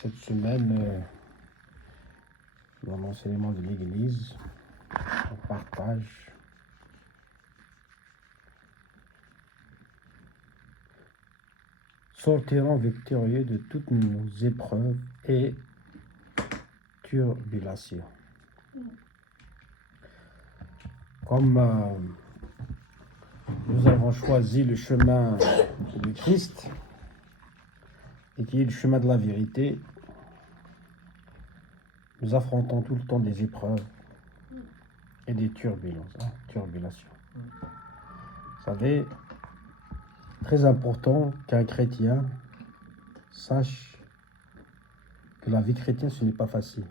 cette semaine, dans l'enseignement de l'Église, on partage sortirons victorieux de toutes nos épreuves et tribulations. Comme nous avons choisi le chemin de Christ, et qui est le chemin de la vérité, nous affrontons tout le temps des épreuves et des tribulations. Vous savez, très important qu'un chrétien sache que la vie chrétienne, ce n'est pas facile.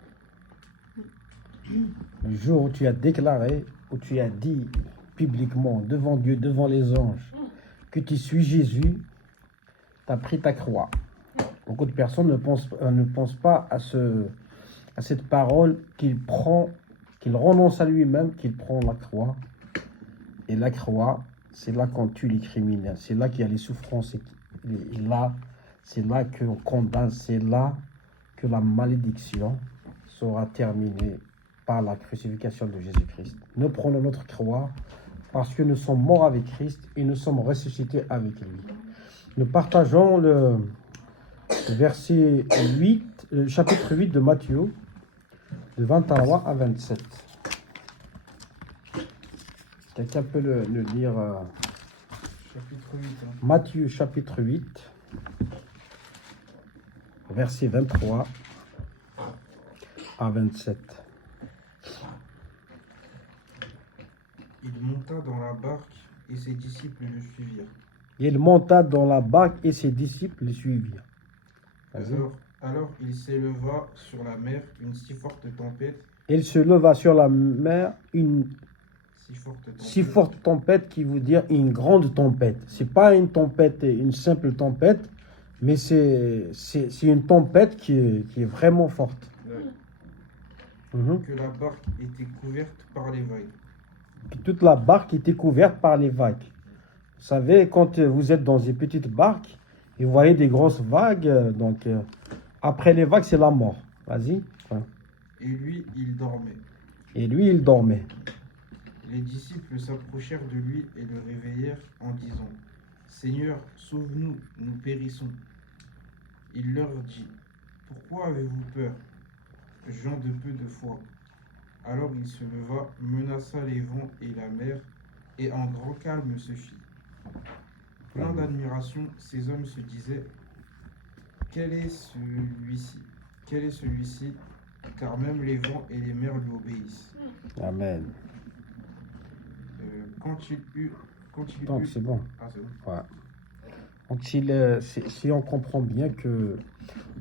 Le jour où tu as déclaré, où tu as dit publiquement, devant Dieu, devant les anges, que tu suis Jésus, tu as pris ta croix. Beaucoup de personnes ne pensent pas à cette parole qu'il renonce à lui-même, qu'il prend la croix. Et la croix, c'est là qu'on tue les criminels, c'est là qu'il y a les souffrances, c'est là qu'on condamne, c'est là que la malédiction sera terminée par la crucifixion de Jésus-Christ. Nous prenons notre croix parce que nous sommes morts avec Christ et nous sommes ressuscités avec lui. Nous partageons le verset 8, le chapitre 8 de Matthieu, de 23 à 27. Quelqu'un peut le lire Chapitre 8. Matthieu chapitre 8, verset 23 à 27. Il monta dans la barque et ses disciples le suivirent. Il monta dans la barque et ses disciples le suivirent. Vas-y. Alors il s'éleva sur la mer une si forte tempête. Il se leva sur la mer une si forte tempête qui veut dire une grande tempête. C'est pas une tempête, une simple tempête, mais c'est une tempête qui est vraiment forte. Que la barque était couverte par les vagues. Toute la barque était couverte par les vagues. Vous savez, quand vous êtes dans une petite barque et vous voyez des grosses vagues, donc après les vagues, c'est la mort. Vas-y. Ouais. Et lui, il dormait. Les disciples s'approchèrent de lui et le réveillèrent en disant : Seigneur, sauve-nous, nous périssons. Il leur dit : Pourquoi avez-vous peur, gens de peu de foi ? Alors il se leva, menaça les vents et la mer, et un grand calme se fit. Plein d'admiration, ces hommes se disaient : Quel est celui-ci, car même les vents et les mers lui obéissent. Amen. Donc c'est bon. Ah, c'est bon. Ouais. Donc si on comprend bien que,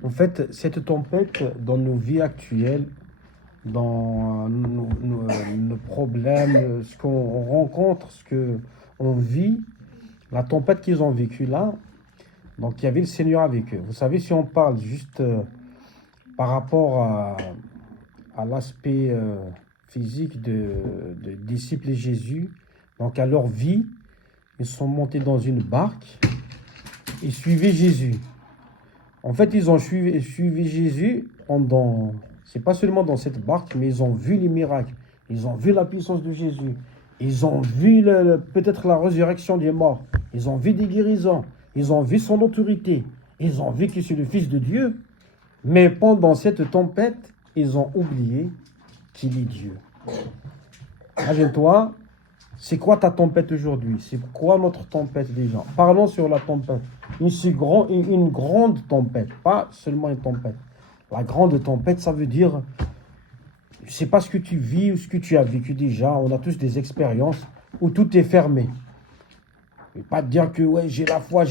en fait, cette tempête dans nos vies actuelles, dans nos problèmes, ce qu'on rencontre, ce qu'on vit, la tempête qu'ils ont vécue là, donc il y avait le Seigneur avec eux. Vous savez, si on parle juste par rapport à l'aspect physique de disciples de Jésus, donc à leur vie, ils sont montés dans une barque et suivaient Jésus. En fait, ils ont suivi Jésus pendant, c'est pas seulement dans cette barque, mais ils ont vu les miracles, ils ont vu la puissance de Jésus, ils ont vu peut-être la résurrection des morts, ils ont vu des guérisons, ils ont vu son autorité, ils ont vu que c'est le Fils de Dieu. Mais pendant cette tempête, ils ont oublié qu'il est Dieu. Imagine-toi, c'est quoi ta tempête aujourd'hui? C'est quoi notre tempête déjà? Parlons sur la tempête. Une grande tempête, pas seulement une tempête. La grande tempête, ça veut dire, je ne sais pas ce que tu vis ou ce que tu as vécu déjà. On a tous des expériences où tout est fermé. Je ne vais pas te dire que ouais, j'ai la foi,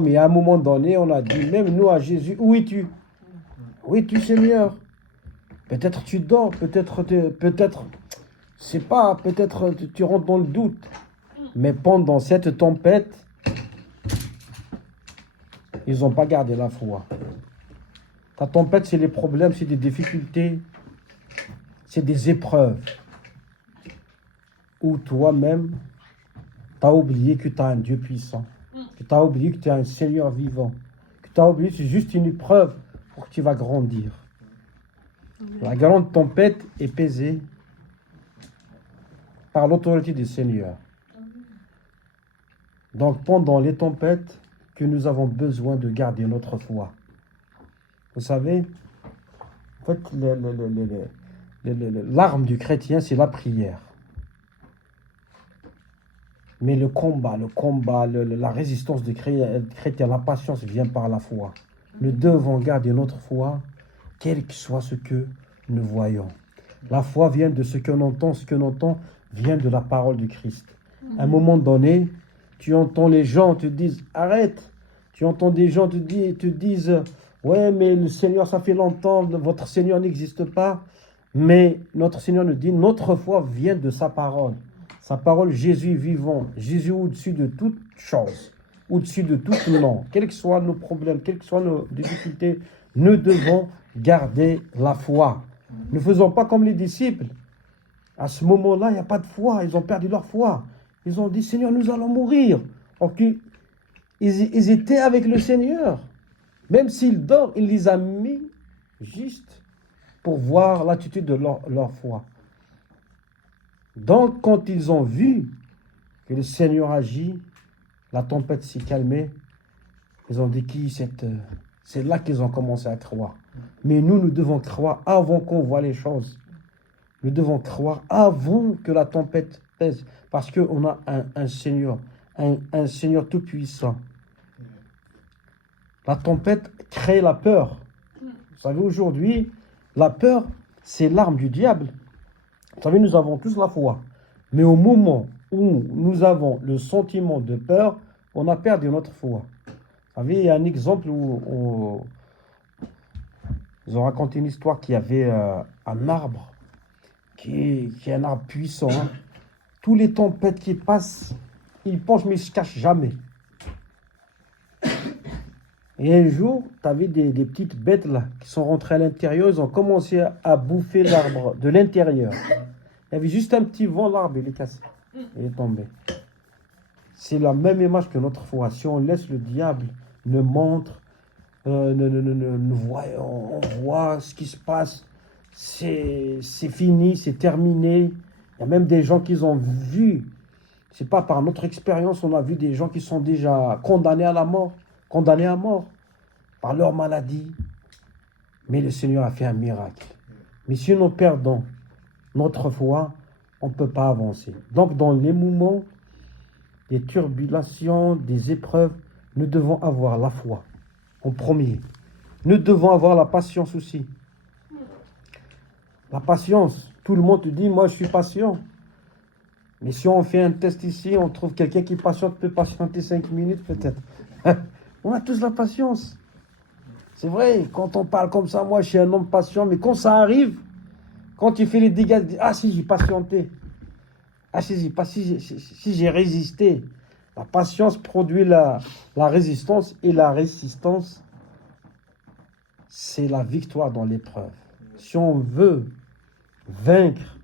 mais à un moment donné, on a dit, même nous à Jésus, où es-tu? Où es-tu, Seigneur? Peut-être tu dors, peut-être, c'est pas, peut-être tu rentres dans le doute. Mais pendant cette tempête, ils n'ont pas gardé la foi. Ta tempête, c'est les problèmes, c'est des difficultés, c'est des épreuves. Où toi-même, tu as oublié que tu as un Dieu puissant, que tu as oublié que tu as un Seigneur vivant, que tu as oublié que c'est juste une épreuve pour que tu vas grandir. La grande tempête est pesée par l'autorité du Seigneur. Donc pendant les tempêtes, que nous avons besoin de garder notre foi. Vous savez, en fait, l'arme du chrétien, c'est la prière. Mais le combat, la résistance du chrétien, la patience vient par la foi. Nous devons garder notre foi, quel que soit ce que nous voyons. La foi vient de ce qu'on entend, ce qu'on entend vient de la parole du Christ. À un moment donné, tu entends les gens te disent arrête. Tu entends des gens te disent ouais, mais le Seigneur, ça fait longtemps, votre Seigneur n'existe pas. Mais notre Seigneur nous dit notre foi vient de sa parole. Sa parole, Jésus est vivant, Jésus au-dessus de toute chose, au-dessus de tout nom. Quels que soient nos problèmes, quelles que soient nos difficultés, nous devons garder la foi. Ne faisons pas comme les disciples. À ce moment-là, il n'y a pas de foi. Ils ont perdu leur foi. Ils ont dit, Seigneur, nous allons mourir. Alors qu'ils étaient avec le Seigneur. Même s'ils dorment, il les a mis juste pour voir l'attitude de leur foi. Donc, quand ils ont vu que le Seigneur agit, la tempête s'est calmée, ils ont dit, c'est là qu'ils ont commencé à croire. Mais nous devons croire avant qu'on voit les choses. Nous devons croire avant que la tempête pèse. Parce qu'on a un Seigneur, un Seigneur tout-puissant. La tempête crée la peur. Vous savez, aujourd'hui, la peur, c'est l'arme du diable. Vous savez, nous avons tous la foi. Mais au moment où nous avons le sentiment de peur, on a perdu notre foi. Vous savez, il y a un exemple où ils ont raconté une histoire qu'il y avait un arbre qui est un arbre puissant. Hein. Tous les tempêtes qui passent, il penche mais il ne se cache jamais. Et un jour, tu avais des petites bêtes là qui sont rentrées à l'intérieur, ils ont commencé à bouffer l'arbre de l'intérieur. Il y avait juste un petit vent, l'arbre il est cassé, il est tombé. C'est la même image que notre foi. Si on laisse le diable nous montre, nous voyons, on voit ce qui se passe, c'est fini, c'est terminé. Il y a même des gens qui ont vu, c'est pas par notre expérience, on a vu des gens qui sont déjà condamnés à mort par leur maladie. Mais le Seigneur a fait un miracle. Mais si nous perdons notre foi, on ne peut pas avancer. Donc dans les moments des turbulations, des épreuves, nous devons avoir la foi en premier. Nous devons avoir la patience aussi. La patience, tout le monde te dit, moi je suis patient. Mais si on fait un test ici, on trouve quelqu'un qui patiente, peut patienter 5 minutes peut-être. On a tous la patience. C'est vrai, quand on parle comme ça, moi je suis un homme patient, mais quand ça arrive, quand tu fais les dégâts, tu dis, ah si j'ai patienté. Ah si j'ai résisté. La patience produit la résistance, et la résistance, c'est la victoire dans l'épreuve. Si on veut vaincre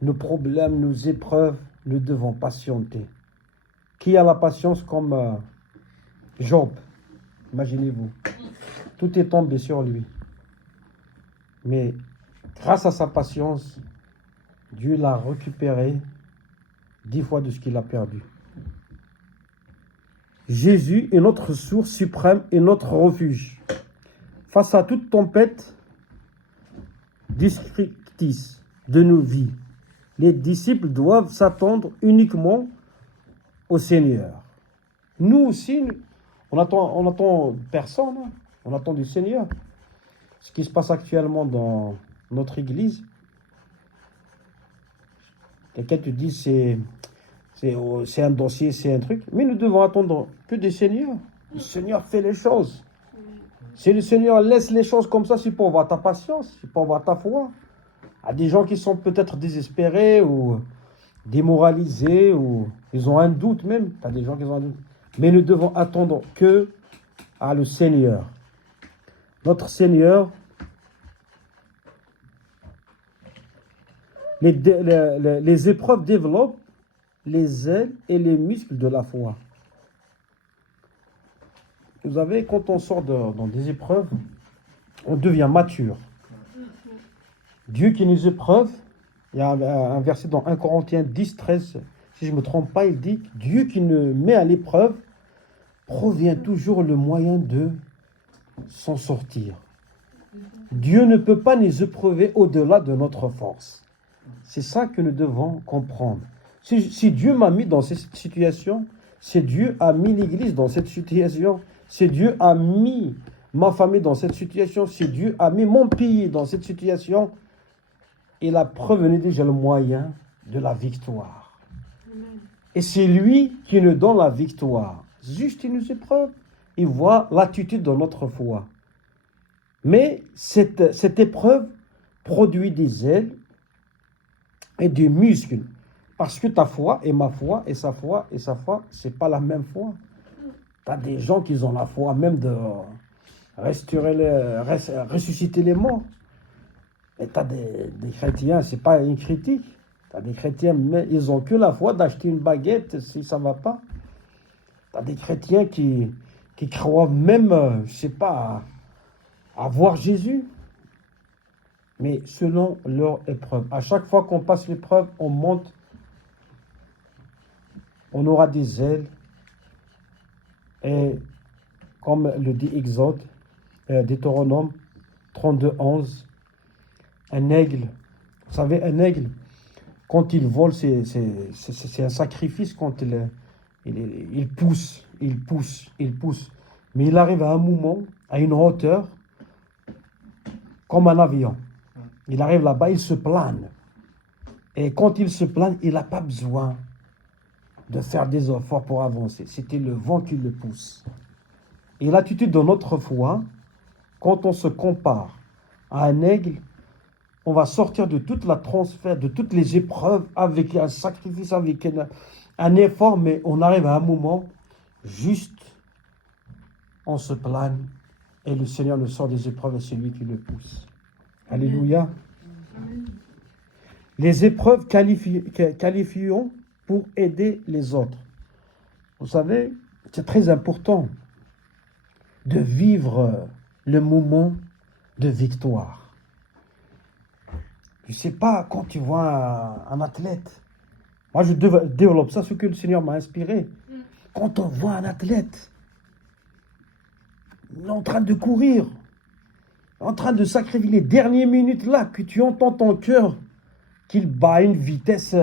nos problèmes, nos épreuves, nous devons patienter. Qui a la patience comme Job? Imaginez-vous. Tout est tombé sur lui. Mais grâce à sa patience, Dieu l'a récupéré 10 fois de ce qu'il a perdu. Jésus est notre source suprême et notre refuge. Face à toute tempête destructrice de nos vies, les disciples doivent s'attendre uniquement au Seigneur. Nous aussi, on attend personne, hein. On attend du Seigneur. Ce qui se passe actuellement dans notre église, quelqu'un te dit c'est un dossier, c'est un truc, mais nous devons attendre que des Seigneurs. Le Seigneur fait les choses. Si le Seigneur laisse les choses comme ça, c'est pour voir ta patience, c'est pour voir ta foi. Il y a des gens qui sont peut-être désespérés ou démoralisés, ou ils ont un doute même. Il y a des gens qui ont un doute. Mais nous devons attendre que à le Seigneur. Notre Seigneur, les épreuves développent les ailes et les muscles de la foi. Vous savez, quand on sort dans des épreuves, on devient mature. Dieu qui nous éprouve, il y a un verset dans 1 Corinthiens 10, 13, si je ne me trompe pas, il dit « Dieu qui nous met à l'épreuve provient toujours le moyen de s'en sortir. Dieu ne peut pas nous éprouver au-delà de notre force. » C'est ça que nous devons comprendre. Si Dieu m'a mis dans cette situation, c'est Dieu a mis l'Église dans cette situation, c'est Dieu a mis ma famille dans cette situation, c'est Dieu a mis mon pays dans cette situation, il a prévenu déjà le moyen de la victoire. Et c'est lui qui nous donne la victoire. Juste, il nous éprouve. Il voit l'attitude de notre foi. Mais cette épreuve produit des ailes et des muscles. Parce que ta foi et ma foi et sa foi, c'est pas la même foi. Tu as des gens qui ont la foi même de ressusciter les morts. Et tu as des chrétiens, c'est pas une critique. Tu as des chrétiens, mais ils ont que la foi d'acheter une baguette si ça va pas. Tu as des chrétiens qui croient même, je sais pas, à voir Jésus. Mais selon leur épreuve. À chaque fois qu'on passe l'épreuve, on monte. On aura des ailes. Et comme le dit Exode, Deutéronome 32, 11, un aigle, vous savez, un aigle, quand il vole, c'est un sacrifice quand il pousse. Mais il arrive à un moment, à une hauteur, comme un avion. Il arrive là-bas, il se plane. Et quand il se plane, il n'a pas besoin de faire des efforts pour avancer. C'était le vent qui le pousse. Et l'attitude de notre foi, quand on se compare à un aigle, on va sortir de toute la transfert, de toutes les épreuves, avec un sacrifice, avec un effort, mais on arrive à un moment, juste, on se plane, et le Seigneur nous sort des épreuves, et c'est lui qui le pousse. Alléluia. Les épreuves qualifient pour aider les autres. Vous savez, c'est très important de vivre le moment de victoire. Je ne sais pas, quand tu vois un athlète, moi je développe ça, ce que le Seigneur m'a inspiré. Quand on voit un athlète, il est en train de courir, en train de sacrifier les dernières minutes là, que tu entends ton cœur, qu'il bat à une vitesse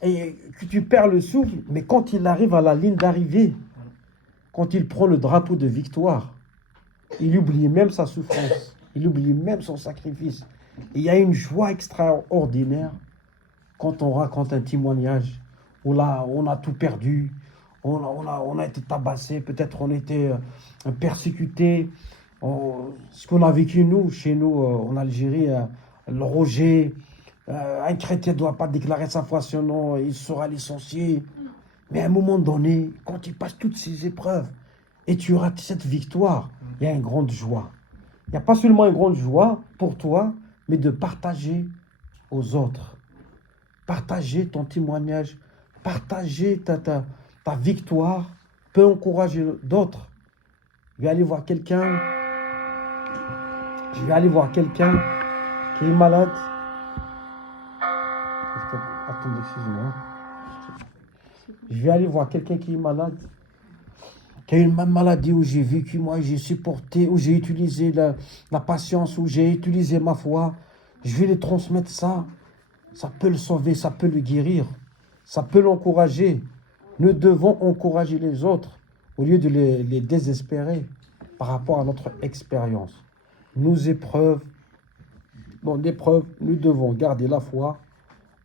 et que tu perds le souffle, mais quand il arrive à la ligne d'arrivée, quand il prend le drapeau de victoire, il oublie même sa souffrance, il oublie même son sacrifice. Il y a une joie extraordinaire quand on raconte un témoignage où là, on a tout perdu, on a été tabassé, peut-être on était persécuté. Ce qu'on a vécu chez nous en Algérie, le rejet, un chrétien ne doit pas déclarer sa foi, sinon il sera licencié. Mais à un moment donné, quand tu passes toutes ces épreuves et tu rates cette victoire, il y a une grande joie. Il n'y a pas seulement une grande joie pour toi, mais de partager aux autres. Partager ton témoignage, partager ta victoire peut encourager d'autres. Je vais aller voir quelqu'un qui est malade. Attendez, excusez-moi. Je vais aller voir quelqu'un qui est malade, qui a une maladie où j'ai vécu, moi, j'ai supporté, où j'ai utilisé la patience, où j'ai utilisé ma foi. Je vais lui transmettre ça. Ça peut le sauver, ça peut le guérir, ça peut l'encourager. Nous devons encourager les autres au lieu de les désespérer par rapport à notre expérience. Dans l'épreuve, nous devons garder la foi,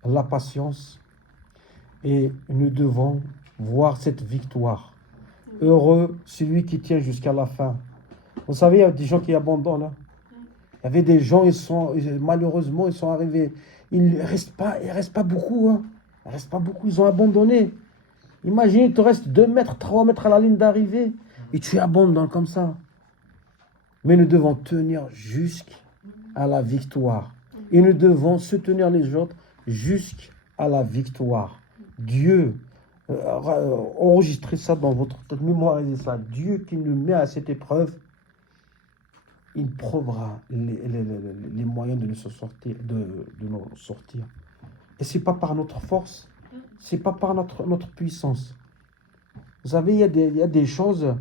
la patience et nous devons voir cette victoire. Heureux celui qui tient jusqu'à la fin. Vous savez, il y a des gens qui abandonnent. Hein? Il y avait des gens, malheureusement, ils sont arrivés. Il ne reste pas beaucoup. Hein? Il ne reste pas beaucoup, ils ont abandonné. Imagine, il te reste 2 mètres, 3 mètres à la ligne d'arrivée et tu abandonnes comme ça. Mais nous devons tenir jusqu'à la victoire. Et nous devons soutenir les autres jusqu'à la victoire. Dieu, enregistrez ça dans votre mémoire, ça. Dieu qui nous met à cette épreuve, il prouvera les moyens de nous sortir, de nous sortir. Et ce n'est pas par notre force, ce n'est pas par notre puissance. Vous savez, il y a des choses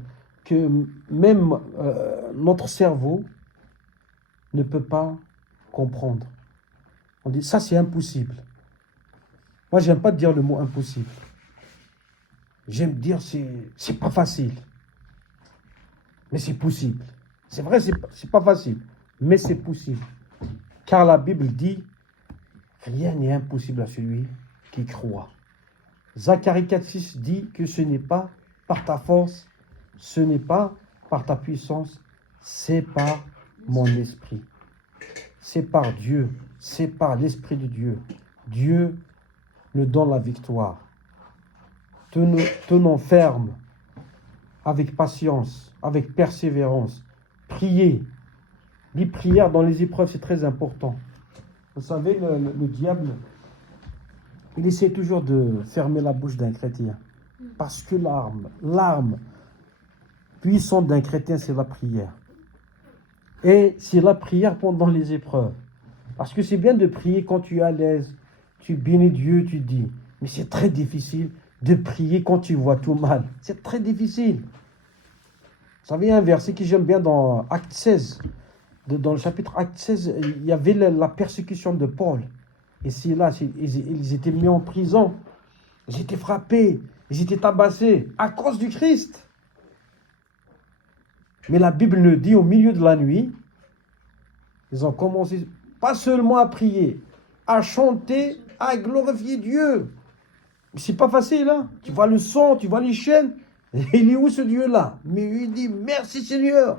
que même notre cerveau ne peut pas comprendre. On dit, ça c'est impossible. Moi, j'aime pas dire le mot impossible. J'aime dire, c'est pas facile. Mais c'est possible. C'est vrai, c'est pas facile. Mais c'est possible. Car la Bible dit, rien n'est impossible à celui qui croit. Zacharie 4,6 dit que ce n'est pas par ta force, ce n'est pas par ta puissance, c'est par mon esprit. C'est par Dieu, c'est par l'esprit de Dieu. Dieu nous donne la victoire. Tenons ferme, avec patience, avec persévérance. Priez. Les prières dans les épreuves, c'est très important. Vous savez, le diable, il essaie toujours de fermer la bouche d'un chrétien. Parce que l'arme puissante d'un chrétien, c'est la prière. Et c'est la prière pendant les épreuves. Parce que c'est bien de prier quand tu es à l'aise, tu bénis Dieu, tu dis. Mais c'est très difficile de prier quand tu vois tout mal. C'est très difficile. Vous savez, il y a un verset que j'aime bien dans Acte 16. Dans le chapitre Acte 16, il y avait la persécution de Paul. Et c'est là, ils étaient mis en prison. Ils étaient frappés, ils étaient tabassés à cause du Christ. Mais la Bible nous dit, au milieu de la nuit, ils ont commencé pas seulement à prier, à chanter, à glorifier Dieu. Mais c'est pas facile, hein? Tu vois le son, tu vois les chaînes. Il est où ce Dieu-là? Mais il dit, merci Seigneur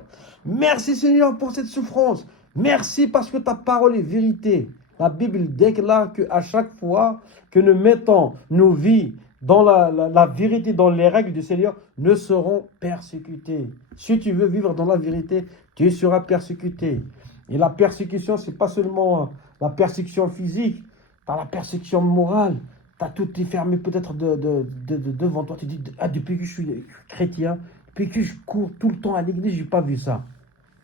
pour cette souffrance. Merci parce que ta parole est vérité. La Bible déclare qu'à chaque fois que nous mettons nos vies dans la vérité, dans les règles du Seigneur, nous serons persécutés. Si tu veux vivre dans la vérité, tu seras persécuté. Et la persécution, ce n'est pas seulement la persécution physique, tu as la persécution morale. Tu as tout fermé peut-être devant toi. Tu dis, depuis que je suis chrétien, depuis que je cours tout le temps à l'église, je n'ai pas vu ça.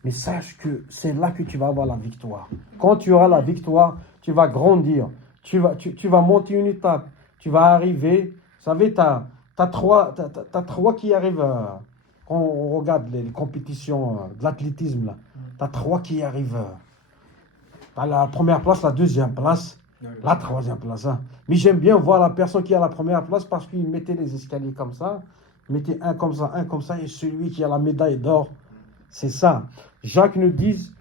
Mais sache que c'est là que tu vas avoir la victoire. Quand tu auras la victoire, tu vas grandir. Tu vas monter une étape. Tu vas arriver. Vous savez, tu as trois qui arrivent. Quand on regarde les compétitions de l'athlétisme, tu as trois qui arrivent. Tu as la première place, la deuxième place, la troisième place. Hein. Mais j'aime bien voir la personne qui a la première place parce qu'il mettait les escaliers comme ça. Il mettait un comme ça, et celui qui a la médaille d'or. C'est ça. Jacques nous dit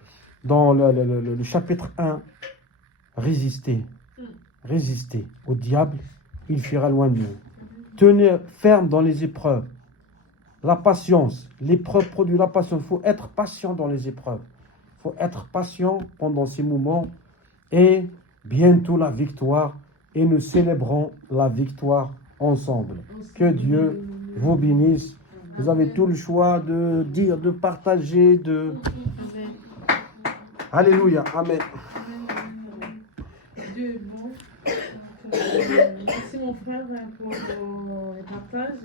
dans le chapitre 1, résistez au diable, il fuira loin de vous. Tenez ferme dans les épreuves. La patience, l'épreuve produit la patience. Il faut être patient dans les épreuves. Il faut être patient pendant ces moments et bientôt la victoire. Et nous célébrons la victoire ensemble. Que Dieu vous bénisse. Vous avez tout le choix de dire, de partager, de... Alléluia. Amen. Dieu est bon. Merci mon frère pour les partages.